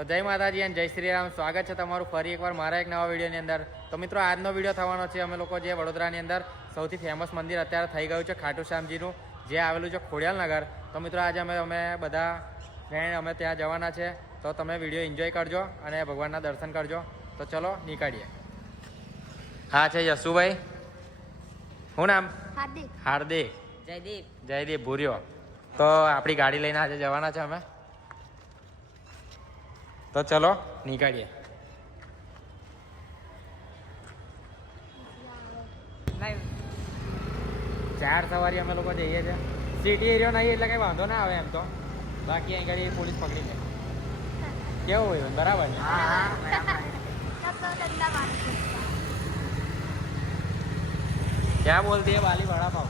તો જય માતાજી અને જય શ્રી રામ. સ્વાગત છે તમારું ફરી એકવાર મારા એક નવા વિડીયોની અંદર. તો મિત્રો આજનો વિડીયો થવાનો છે અમે લોકો જે વડોદરાની અંદર સૌથી ફેમસ મંદિર અત્યારે થઈ ગયું છે ખાટુ શ્યામજીનું, જે આવેલું છે ખોડિયાલનગર. તો મિત્રો આજે અમે બધા ફ્રેન્ડ અમે ત્યાં જવાના છે. તો તમે વિડીયો એન્જોય કરજો અને ભગવાનના દર્શન કરજો. તો ચલો નીકળીએ. હા છે યશુભાઈ. શું નામ? હાર્દિક. હાર્દિક. જયદીપ. જયદીપ ભૂર્યો. તો આપણી ગાડી લઈને આજે જવાના છે અમે. તો ચલો નીકળીએ. ચાર સવારી અમે લોકો જઈએ છીએ. સિટી એરિયો નહીં એટલે કઈ વાંધો ના આવે એમ તો. બાકી અહીં ગાડી પોલીસ પકડી લે. કેવું હોય બરાબર ને? ક્યાં બોલતી હે વાલી વડાપાવ?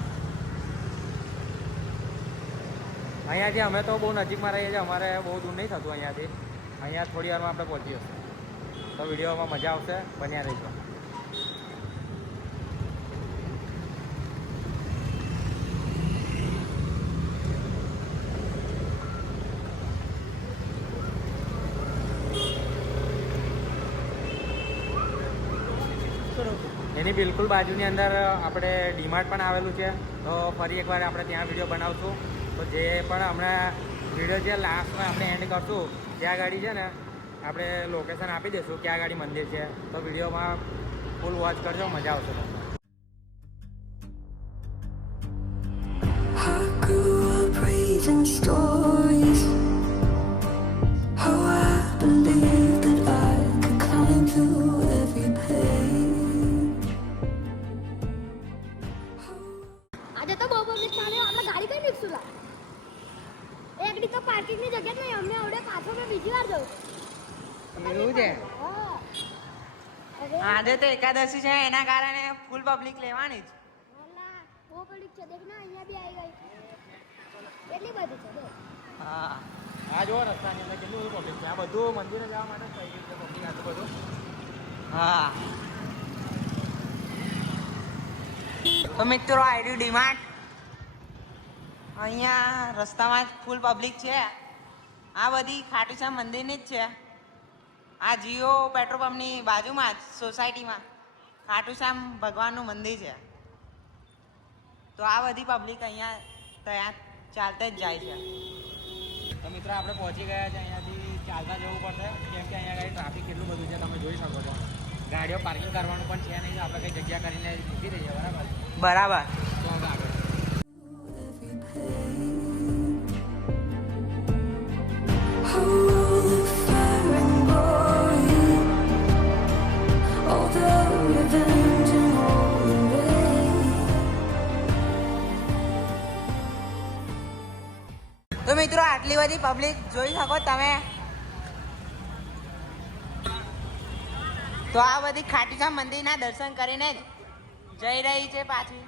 અહીંયાથી અમે તો બહુ નજીકમાં રહીએ છીએ, અમારે બહુ દૂર નહીં થતું અહીંયાથી. અહીંયા થોડી વારમાં આપણે પહોંચી જશું. તો વિડીયોમાં મજા આવશે, બન્યા રહીજો. એની બિલકુલ બાજુની અંદર આપણે ડીમાર્ટ પણ આવેલું છે. તો ફરી એકવાર આપણે ત્યાં વિડીયો બનાવશું. તો જે પણ હમણાં વિડીયો જે લાસ્ટમાં આપણે એન્ડ કરશું ત્યાં ગાડી છે ને આપણે લોકેશન આપી દઈશું ક્યાં ગાડી મંદિર છે. તો વિડીયોમાં ફૂલ વોચ કરજો, મજા આવશે તમને. આજે તો બહુ પબ્લિક ચાલે, આપણે ગાડી કઈ નીકળશું લા એકડી તો પાર્કિંગની જગ્યા નહીં. અમને આવડે પાછો મેં બીજી વાર જઉં. એવું છે. આજે તો એકાદશી છે એના કારણે ફૂલ પબ્લિક લેવાની જ. બહુ પબ્લિક છે, દેખ ના અહીંયા બી આવી ગઈ. કેટલી બધી છે દેખ. હા આ જો રસ્તાની અંદર કેટલું બધું પબ્લિક છે. આ બધું મંદિરે જવા માટે થઈ ગયું છે પબ્લિક આ તો બધું. હા તો મિત્રો આઈડ્યુ ડીમાર્ટ અહીંયા રસ્તામાં જ ફૂલ પબ્લિક છે. આ બધી ખાટુ શ્યામ મંદિરની જ છે. આ જીઓ પેટ્રોલ પંપની બાજુમાં જ સોસાયટીમાં ખાટુ શ્યામ ભગવાનનું મંદિર છે. તો આ બધી પબ્લિક અહીંયા ત્યાં ચાલતા જ જાય છે. તો મિત્રો આપણે પહોંચી ગયા છે. અહીંયાથી ચાલતા જવું પડશે કેમ કે અહીંયા આગળ ટ્રાફિક કેટલું બધું છે તમે જોઈ શકો છો. ગાડીઓ પાર્કિંગ કરવાનું પણ છે નહીં, આપણે કઈ જગ્યા કરીને મૂકી દઈએ. બરાબર બરાબર. તો હવે આગળ તો મિત્રો આટલી બધી પબ્લિક જોઈ શકો તમે. તો આ બધી ખાટુ શ્યામ મંદિરના દર્શન કરીને જ જઈ રહી છે પાછી.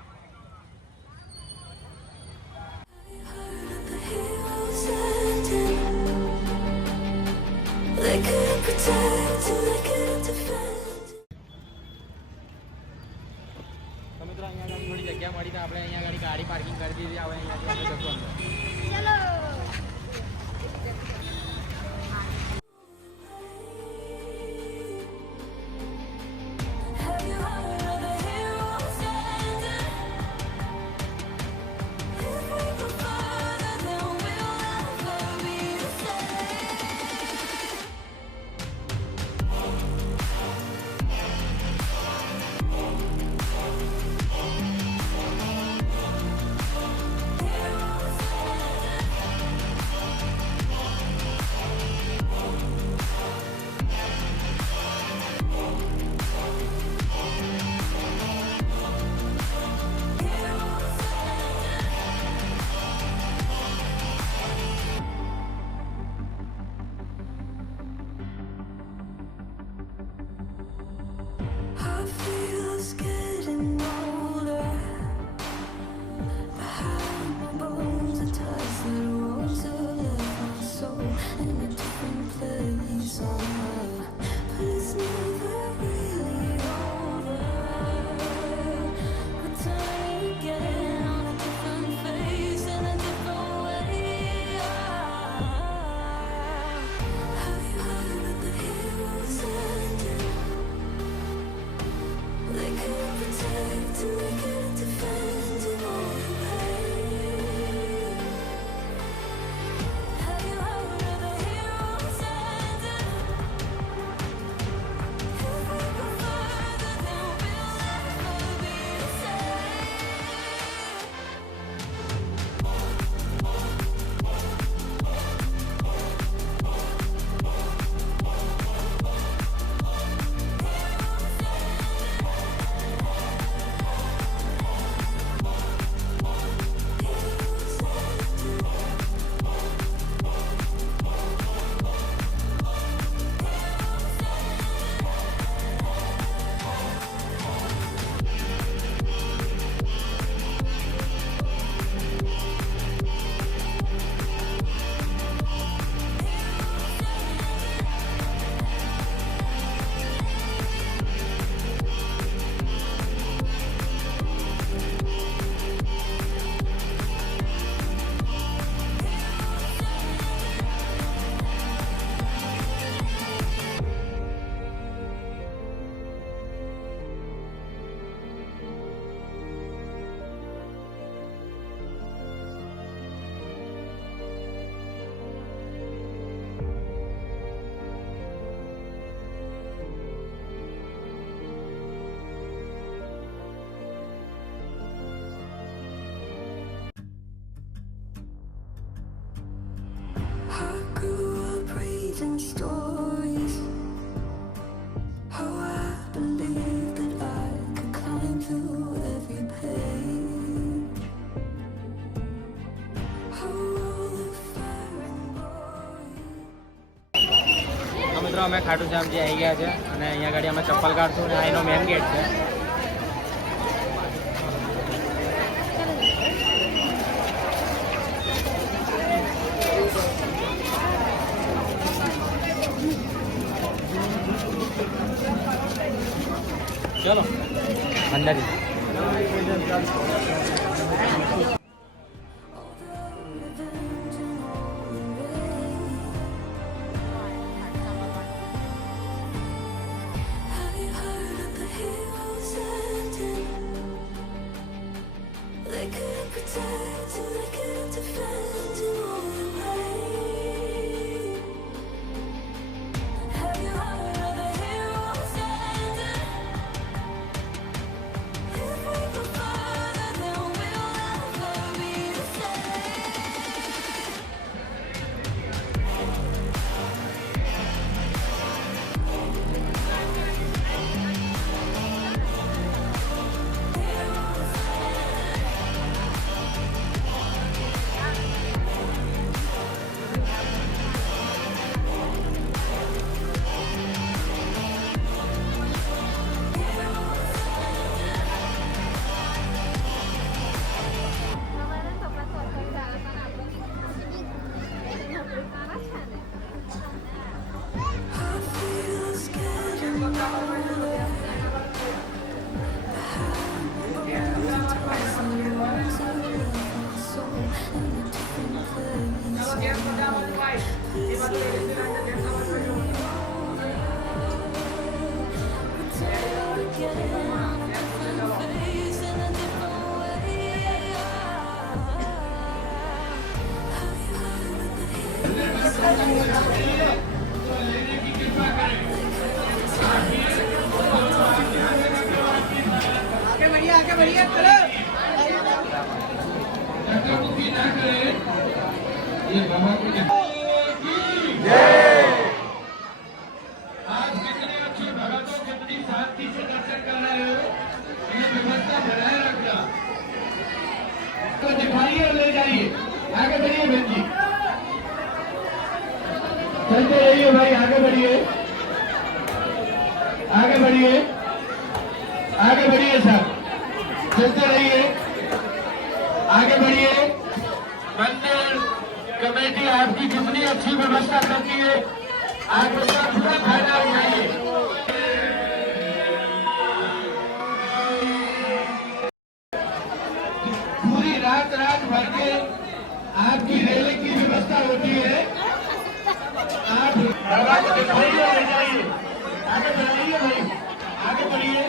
તો મિત્રો અહીંયા આગળ થોડી જગ્યા મળી તો આપણે અહીંયા આગળ ગાડી પાર્કિંગ કરી દીધી. હવે અહીંયાથી આપણે જશું અંદર. ચલો મિત્રો અમે ખાટુ શ્યામજી આવી ગયા છે અને અહીંયા ગાડી અમે ચપ્પલ કાઢશું અને આ એનો મેન ગેટ છે. ચલો અંદર Have you heard of the heroes ending? They couldn't protect and they couldn't defend in all the way. Have you heard of the heroes ending? If we go further, then we'll never be the same. I feel scared. आज कितनी अच्छी भगतों कितनी शांति से दर्शन कर रहे हो ये व्यवस्था बनाए रखना तो दिखाइए और ले जाइए आगे बढ़िए बहन जी चलते रहिए भाई आगे बढ़िए आगे बढ़िए आगे बढ़िए साहब चलते रहिए आगे बढ़िए मंदिर कमेटी आपकी जितनी अच्छी व्यवस्था करती है आप उसका पूरा फायदा उठाइए पूरी रात रात भर के आपकी रेलिंग की व्यवस्था होती है आप बाबा को दिखाइए और ले जाइए आगे बढ़ाइए भाई आगे बढ़िए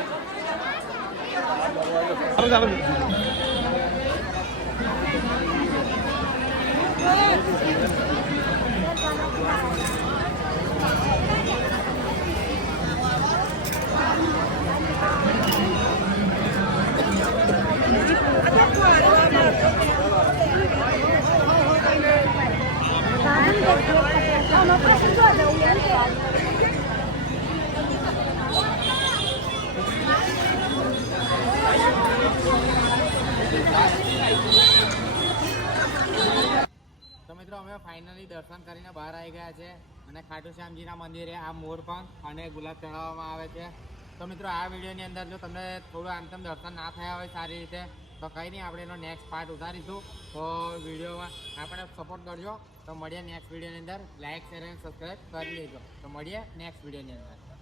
તો મિત્રો અમે ફાઇનલી દર્શન કરીને બહાર આવી ગયા છે અને ખાટુ શ્યામજીના મંદિરે આ મોરપંખ અને ગુલાબ ચડાવવામાં આવે છે. તો મિત્રો આ વિડીયોની અંદર જો તમને થોડું આમ તેમ દર્શન ના થયા હોય સારી રીતે તો કંઈ નહીં, આપણે એનો નેક્સ્ટ પાર્ટ ઉતારીશું. તો વિડીયોમાં આપણે સપોર્ટ કરજો. તો મળીએ નેક્સ્ટ વિડીયોની અંદર. લાઇક શેર અને સબસ્ક્રાઈબ કરી લેજો. તો મળીએ નેક્સ્ટ વિડીયોની અંદર.